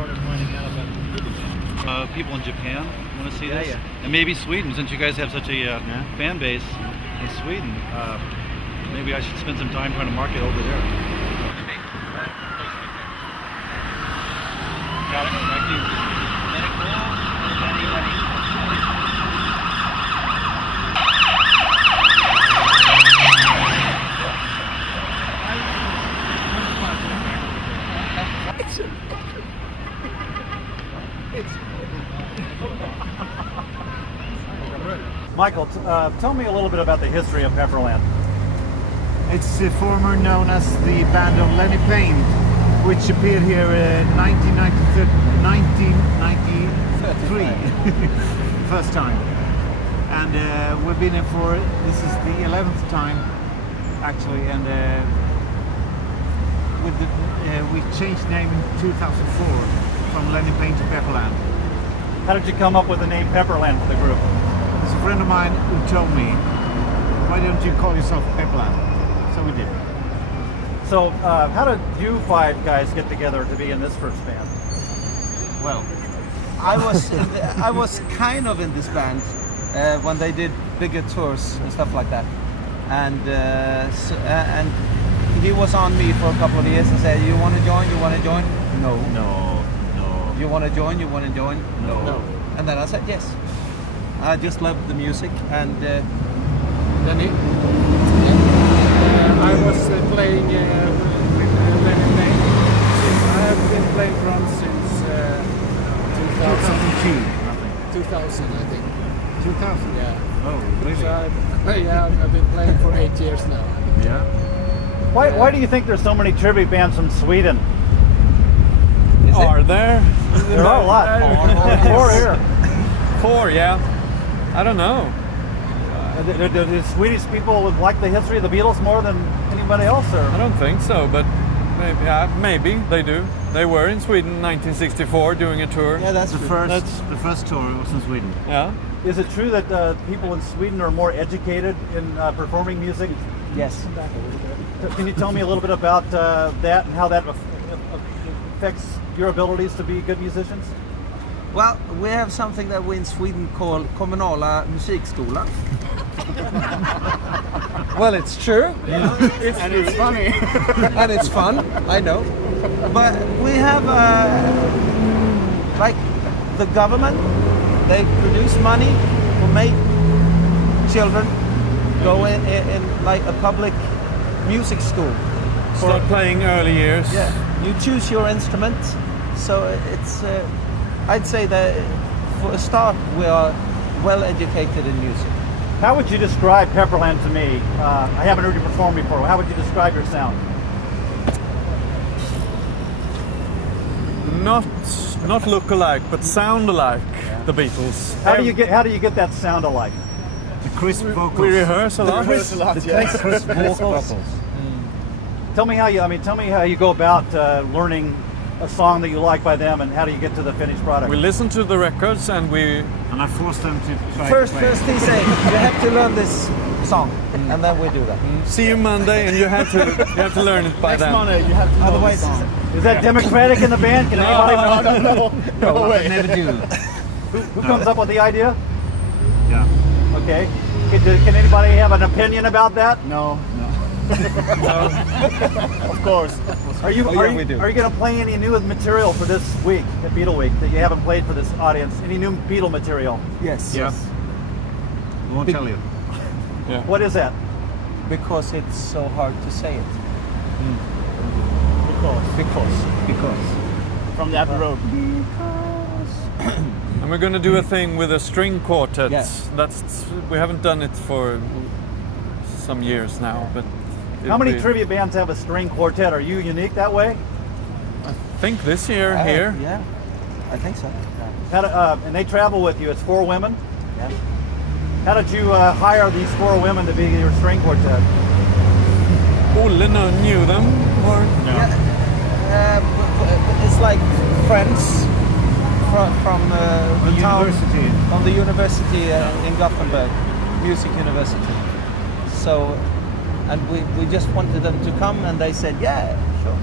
started finding out about people in Japan want to see this, and maybe Sweden, since you guys have such a fan base in Sweden. Maybe I should spend some time trying to market over there. Got it. Thank you. Michael, tell me a little bit about the history of Pepperland. It's former known as the band of Lenny Payne, which appeared here in 1993, first time. And we've been here for, this is the 11th time actually, and we changed name in 2004 from Lenny Payne to Pepperland. How did you come up with the name Pepperland for the group? There's a friend of mine who told me, why don't you call yourself Pepperland? So we did. So how did you five guys get together to be in this first band? Well, I was kind of in this band when they did bigger tours and stuff like that, and and he was on me for a couple of years and said, "You want to join? You want to join? No. No. You want to join? You want to join? No. And then I said yes. I just loved the music, and Lenny. I was playing with Lenny Payne. I have been playing drums since 2002. 2000, I think. 2000? Yeah. Oh, really? So I've been playing for 8 years now. Yeah. Why do you think there's so many tribute bands from Sweden? Are there? There are a lot. Four here. 4, yeah. I don't know. Do the Swedish people like the history of the Beatles more than anybody else? Or? I don't think so, but maybe they do. They were in Sweden in 1964 doing a tour. yeah, that's The first tour was in Sweden. Yeah. Is it true that people in Sweden are more educated in performing music? yes. Can you tell me a little bit about that and how that affects your abilities to be good musicians? Well, we have something that we in Sweden call kommunala musikskolan. Well, it's true. It's funny. And it's fun, I know. But we have, like, the government, they produce money to make children go in like a public music school. Start playing early years. Yeah, you choose your instrument, so it's, I'd say that for a start we are well educated in music. How would you describe Pepperland to me? I haven't heard you perform before. How would you describe your sound? Not look alike, but sound alike the Beatles. How do you get that sound alike? The crisp vocals. We rehearse a lot. Crisp vocals. Tell me how you go about learning a song that you like by them, and how do you get to the finished product? We listen to the records and And I forced them to try First to play. he say, you have to learn this song, and then we do that. see you Monday, and you have to learn it by then. Monday you have to know Otherwise, the song. Is that democratic in the band? Can anybody? No way. Never do. Who comes up with the idea? Yeah. Okay. Can anybody have an opinion about that? No. Of course. Are you we do. going to play any new material for this week at Beatle Week that you haven't played for this audience? Any new Beatle material? yes, Yeah. I won't tell you. What is that? because it's so hard to say it. Because. From the Abbey Road. And we're going to do a thing with a string quartet. Yes. We haven't done it for some years now, but How many trivia bands have a string quartet? Are you unique that way? I think this year here. Yeah, I think so. And they travel with you. It's 4 women. Yeah. How did you hire these 4 women to be your string quartet? Olle knew them, or It's like friends from the town, University. from the university in Gothenburg, music university. So, and we just wanted them to come, and they said, yeah, sure.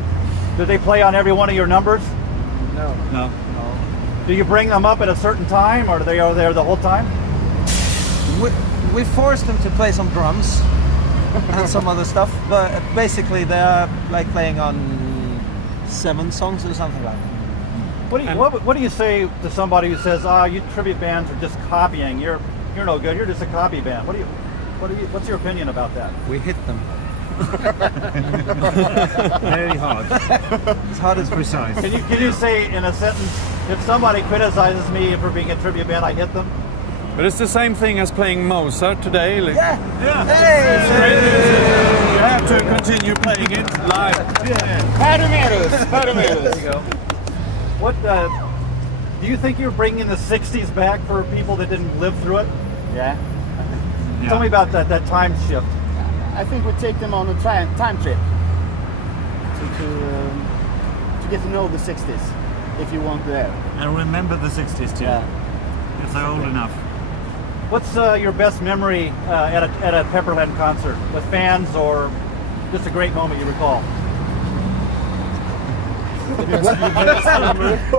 Did they play on every one of your numbers? No. No. Do you bring them up at a certain time, or they are there the whole time? We forced them to play some drums and some other stuff, but basically they are like playing on 7 songs or something like that. What do you say to somebody who says, you tribute bands are just copying? You're no good. You're just a copy band. What's your opinion about that? We hit them. Very hard. As hard as Precise. Can you say in a sentence, if somebody criticizes me for being a tribute band, I hit them? But it's the same thing as playing Mozart today. Like, Yeah. Hey! You have to continue playing it live. Parameters. There you go. What do you think you're bringing the '60s back for people that didn't live through it? Yeah. Tell me about that time shift. I think we take them on a time trip to get to know the 60s, if you want there. And remember the 60s too. Yeah. If they're old enough. What's your best memory at a Pepperland concert with fans, or just a great moment you recall?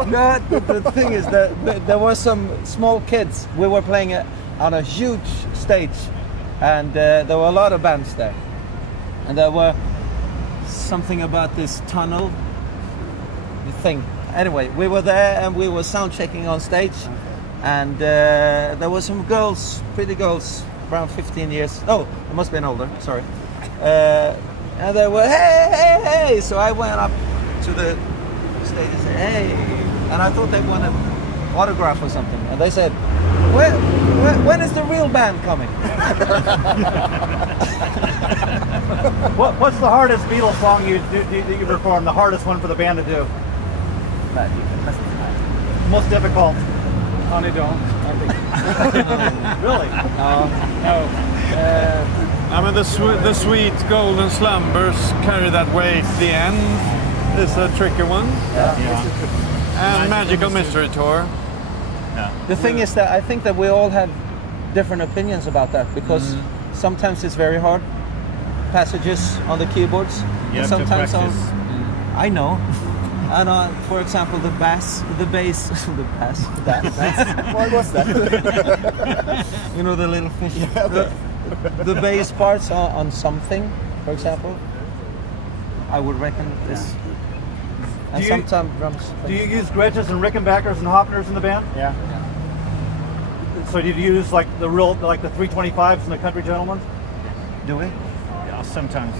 No, the thing is that there were some small kids. We were playing on a huge stage, and there were a lot of bands there. And there were something about this tunnel thing. Anyway, we were there and we were sound checking on stage, and there were some girls, pretty girls, around 15 years. Oh, I must have been older. Sorry. And they were hey. So I went up to the stage and said hey, and I thought they wanted autograph or something, and they said, when is the real band coming? What's the hardest Beatles song you perform? The hardest one for the band to do? Most difficult? Honey don't. I think. Really? No. I mean, the sweet golden slumbers carry that way at the end is a tricky one. And Magical Mystery Tour. The thing is that I think that we all have different opinions about that, because sometimes it's very hard passages on the keyboards, You and have to sometimes practice. I know. And for example, the bass. Why was that? You know, the little fish. The bass parts on something, for example, I would reckon this. And Do you- sometimes drums. Do you use Gretches and Rickenbackers and Hopners in the band? Yeah. So do you use like the 325s and the Country Gentlemen? Do we? Yeah, sometimes.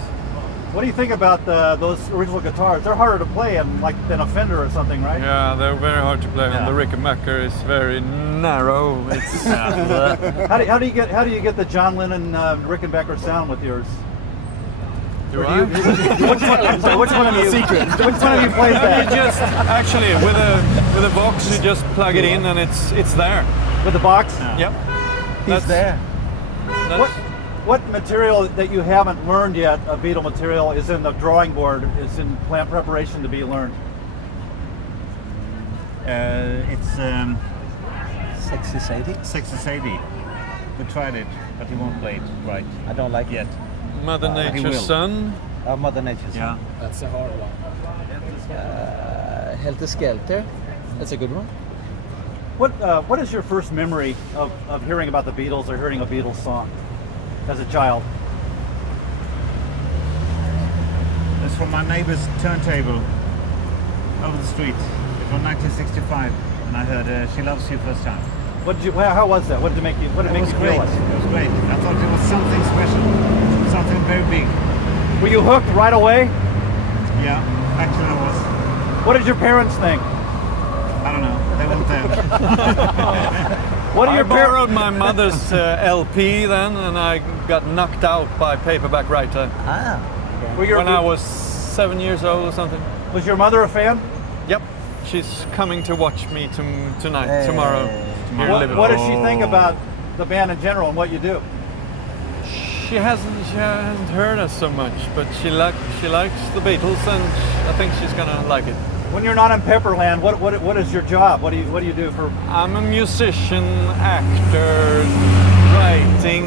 What do you think about those original guitars? They're harder to play than a Fender or something, right? Yeah, they're very hard to play. Yeah. And the Rickenbacker is very narrow. It's How do you get the John Lennon Rickenbacker sound with yours? Do Or I? which one of you? Which one of you plays You that? just actually with a box, you just plug it in and it's there. With the box? Yep. He's there. What material that you haven't learned yet of Beatle material is in the drawing board, is in plant preparation to be learned? It's 6080. 6080. We tried it, but he won't play it right I don't like yet. Mother he Nature's will. son. Mother Nature's. Yeah. That's a hard one. Helter Skelter. That's a good one. What is your first memory of hearing about the Beatles or hearing a Beatles song as a child? It's from my neighbor's turntable over the street. It's from 1965, and I heard "She Loves You" first time. How was that? What did it make you? What did it It make was you great. feel like? It was great. I thought it was something special, something very big. Were you hooked right away? Yeah, actually I was. What did your parents think? I don't know. They weren't there. What are I your parents? borrowed my mother's LP then, and I got knocked out by Paperback Writer when I was 7 years old or something. Was your mother a fan? Yep. She's coming to watch me tomorrow. Here in Liverpool. What does she think about the band in general and what you do? She hasn't heard us so much, but she likes the Beatles, and I think she's gonna like it. When you're not in Pepperland, what is your job? What do you do for? I'm a musician, actor, writing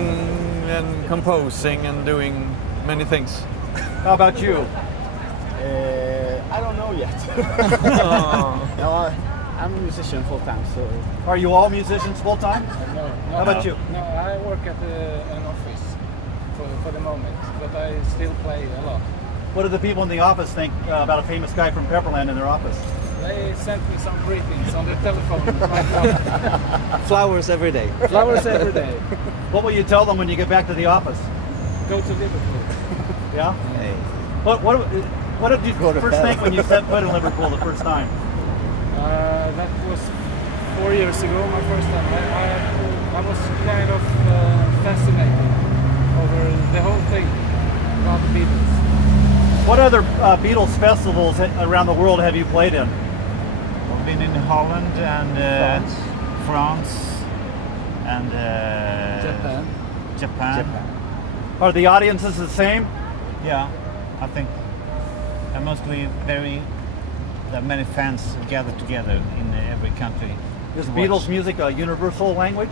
and composing and doing many things. How about you? I don't know yet. No, I'm a musician full time, so Are you all musicians full time? No, How about you? No, I work at an office for the moment, but I still play a lot. What do the people in the office think about a famous guy from Pepperland in their office? They sent me some greetings on the telephone right now. Flowers every day. Flowers every day. What will you tell them when you get back to the office? Go to Liverpool. Yeah? Hey. What did you first think when you set foot in Liverpool the first time? That was 4 years ago, my first time. I was kind of fascinated over the whole thing about the Beatles. What other Beatles festivals around the world have you played in? We've been in Holland and France and Japan. Are the audiences the same? Yeah, I think mostly there are many fans gathered together in every country. Is to Beatles watch. music a universal language?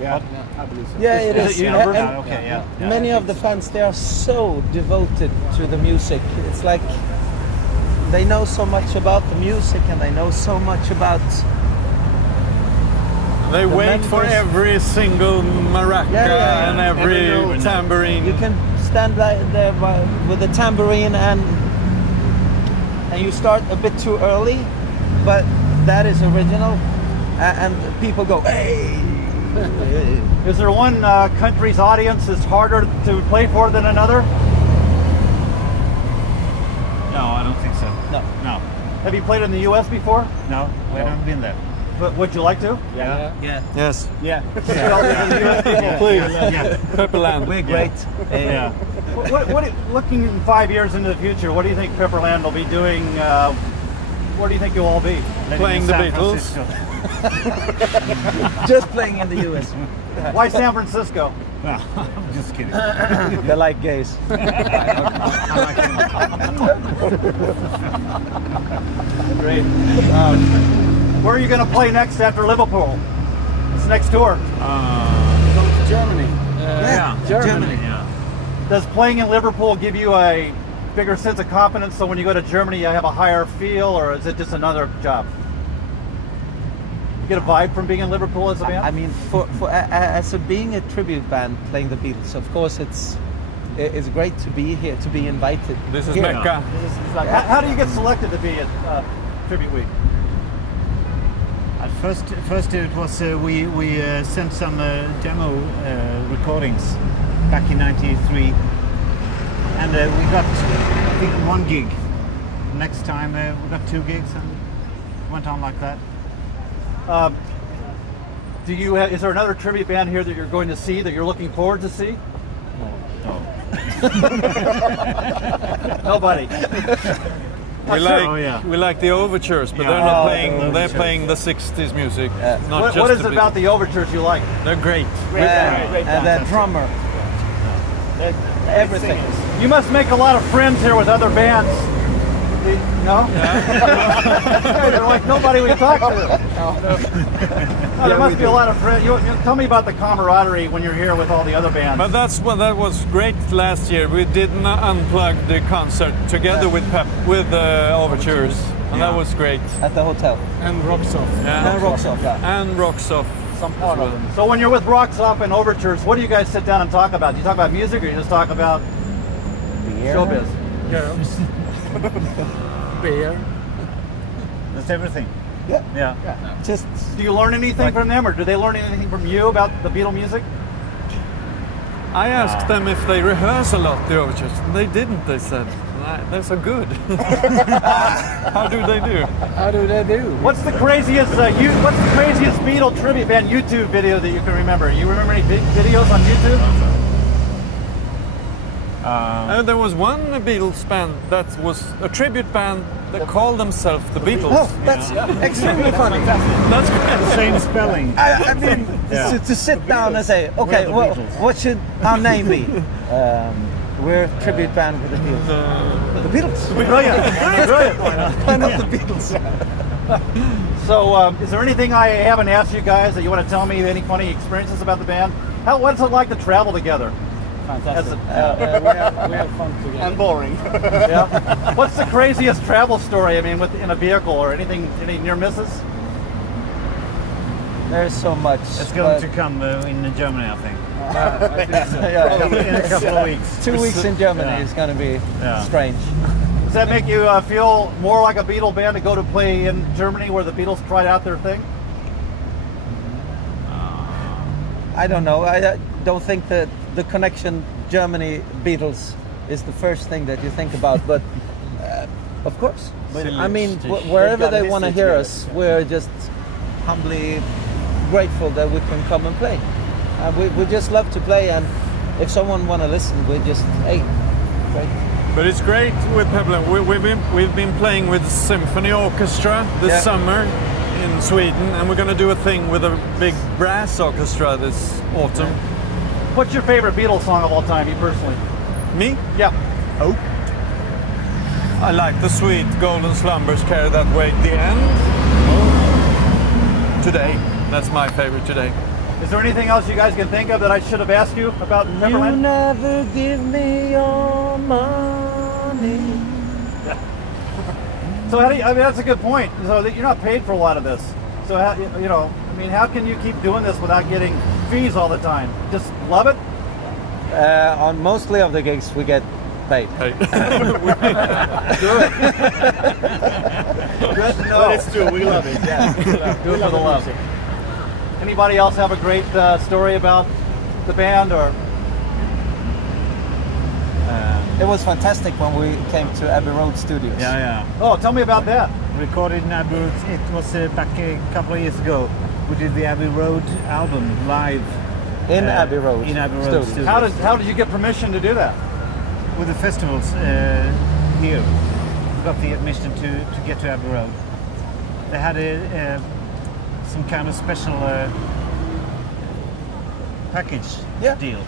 yeah, I believe so. Yeah, it Is is. it universal? And Okay, yeah. many of the fans, they are so devoted to the music. It's like they know so much about the music and they know so much about. They The wait for members- every single maraca Yeah. and every Every note. tambourine. You can stand there with the tambourine and you start a bit too early, but that is original, and people go, hey! Is there one country's audience that's harder to play for than another? No, I don't think so. No. No, Have you played in the U.S. before? no, we haven't been there. But would you like to? Yeah. Yeah, Yes, Yeah. Please. Yeah. Pepperland. we're great. Yeah. Looking in 5 years into the future, what do you think Pepperland will be doing? Where do you think you'll all be? Playing In the San Beatles. Francisco. Just playing in the US. Why San Francisco? No, I'm just kidding. They like gays. Great. Where are you going to play next after Liverpool? This next tour. Go to Germany. Yeah. Germany. Yeah. Does playing in Liverpool give you a bigger sense of confidence so when you go to Germany you have a higher feel, or is it just another job? You get a vibe from being in Liverpool as a band? I mean, as being a tribute band playing the Beatles, of course it's great to be here, to be invited. This is here. Mecca. It's like, how do you get selected to be at Tribute Week? At first it was we sent some demo recordings back in '93, and we got I think 1 gig. Next time we got 2 gigs, and went on like that. Is there another tribute band here that you're going to see that you're looking forward to see? No. Nobody. We like the overtures, but Yeah. they're not Oh, playing. the They're overtures. playing the '60s music. Not What just is the it about Beatles. the overtures you like? They're great. And that drummer, everything. You must make a lot of friends here with other bands. No? They're like nobody we talk to. No, there must be a lot of friends. You tell me about the camaraderie when you're here with all the other bands. But that was great last year. We did unplug the concert together with overtures, and that was great. At the hotel. And Rocks Off. Yeah. And rocks off. And rocks off. Some part of them. So when you're with Rocks Off and Overtures, what do you guys sit down and talk about? Do you talk about music, or you just talk about showbiz? Girls. Beer. That's everything. Yeah. Just Do you learn anything from them, or do they learn anything from you about the Beatle music? I asked them if they rehearse a lot, the overtures. They didn't, they said. They're so good. How do they do? How do they do? What's the craziest Beatle tribute band YouTube video that you can remember? You remember any big videos on YouTube? There was one Beatles band that was a tribute band that called themselves the Beatles. oh, that's extremely funny. That's great. Same spelling. I mean, to sit down and say, okay, the well, Beatles. what should our name be? We're a tribute band with the Beatles. The Beatles. Brilliant. Brilliant. Why not the Beatles? So, is there anything I haven't asked you guys that you want to tell me? Any funny experiences about the band? What's it like to travel together? Fantastic. As we have fun together. And boring. Yeah. What's the craziest travel story? I mean, in a vehicle or anything, any near misses? There's so much. It's going to come in Germany, I think. I think so. In a couple of weeks. 2 weeks in Germany is going to be strange. Does that make you feel more like a Beatle band to go to play in Germany where the Beatles tried out their thing? I don't know. I don't think that the connection Germany Beatles is the first thing that you think about, but of course. I mean, wherever they want to hear us, we're just humbly grateful that we can come and play. We just love to play, and if someone want to listen, we just great. But it's great with Pepperland. We've been playing with symphony orchestra this summer in Sweden, and we're going to do a thing with a big brass orchestra this autumn. What's your favorite Beatles song of all time, you personally? Me? Yeah. Oh. I like the sweet golden slumbers carry that way at the end. Today. That's my favorite today. Is there anything else you guys can think of that I should have asked you about Pepperland? You never give me your money. So how do you, I mean, that's a good point. So that you're not paid for a lot of this. So how, you know, I mean, how can you keep doing this without getting fees all the time? Just love it? On mostly of the gigs, we get paid. Good. Good to know. It's true, we love it. Yeah. Do it for the love. Anybody else have a great story about the band or? It was fantastic when we came to Abbey Road Studios. Yeah. Oh, tell me about that. Recorded in Abbey Road. It was back a couple of years ago. We did the Abbey Road album live. In Abbey Road. In Abbey Road Studios. Studios. How did you get permission to do that? With the festivals here. We got the admission to get to Abbey Road. They had some kind of special package deal.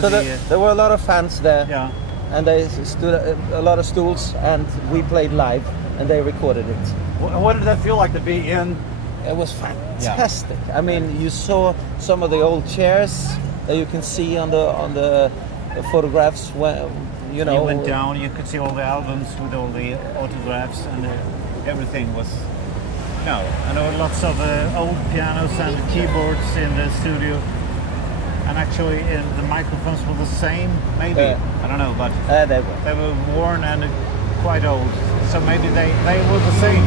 So there were a lot of fans there. Yeah. And they stood a lot of stools, and we played live, and they recorded it. What did that feel like to be in? It was fantastic. I mean, you saw some of the old chairs that you can see on the photographs. When you know, you went down, you could see all the albums with all the autographs, and everything was. And there were lots of old pianos and keyboards in the studio. And actually, the microphones were the same, maybe. I don't know, but they were worn and quite old. So maybe they were the same.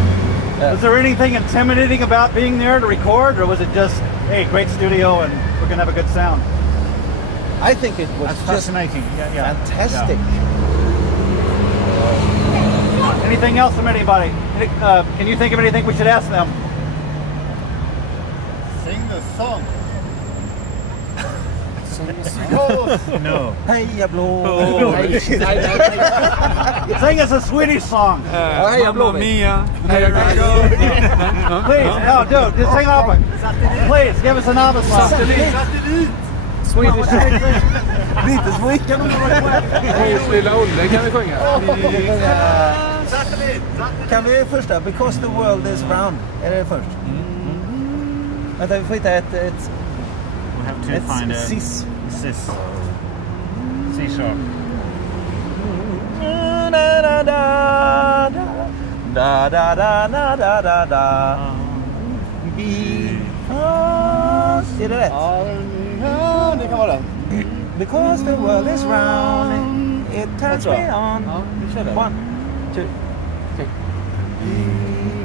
Was there anything intimidating about being there to record, or was it just, hey, great studio and we're gonna have a good sound? I think it was That's just fascinating. fantastic. Anything else from anybody? Can you think of anything we should ask them? Sing the song. No. Hey, Blå. Sing us a Swedish song. Mamma Mia. Please, no, dude, just sing off it. Please, give us another song. Swedish. Lite Swedish. Lilla Olle kan vi sjunga. Kan vi första? Because the world is round. Är det först? Vänta, vi får hitta ett We have to find a cis. C sharp. Da da da da da da da da da da. Because är det rätt? Ja, det kan vara den. Because the world is round, it turns me on. Ja, vi kör den. 1, 2, 3.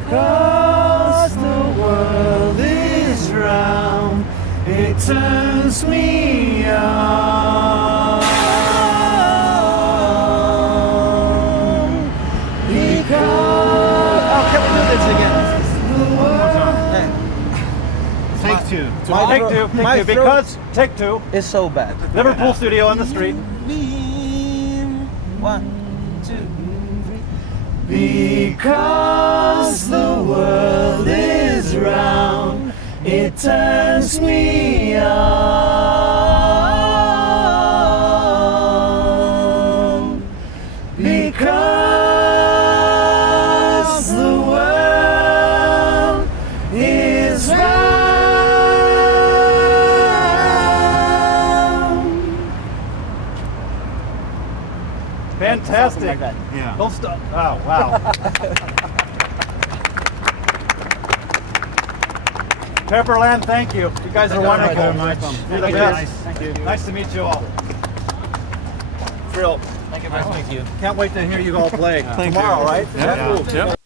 Because the world is round, it turns me on. Because... can we do this again? Take two. Take two, because take two. It's so bad. Liverpool studio on the street. 1, 2, 3. Because the world is round, it turns me on. Because the world is round. fantastic. like that. Yeah. Don't stop. Oh, wow. Pepperland, thank you. You guys are wonderful. Thank you very much. You're the Thank you. best. Thank you. Nice to meet you all. Thrilled. Thank you very much. Can't wait to hear you all play Thank tomorrow, you. right? Yeah. Yeah. Yep.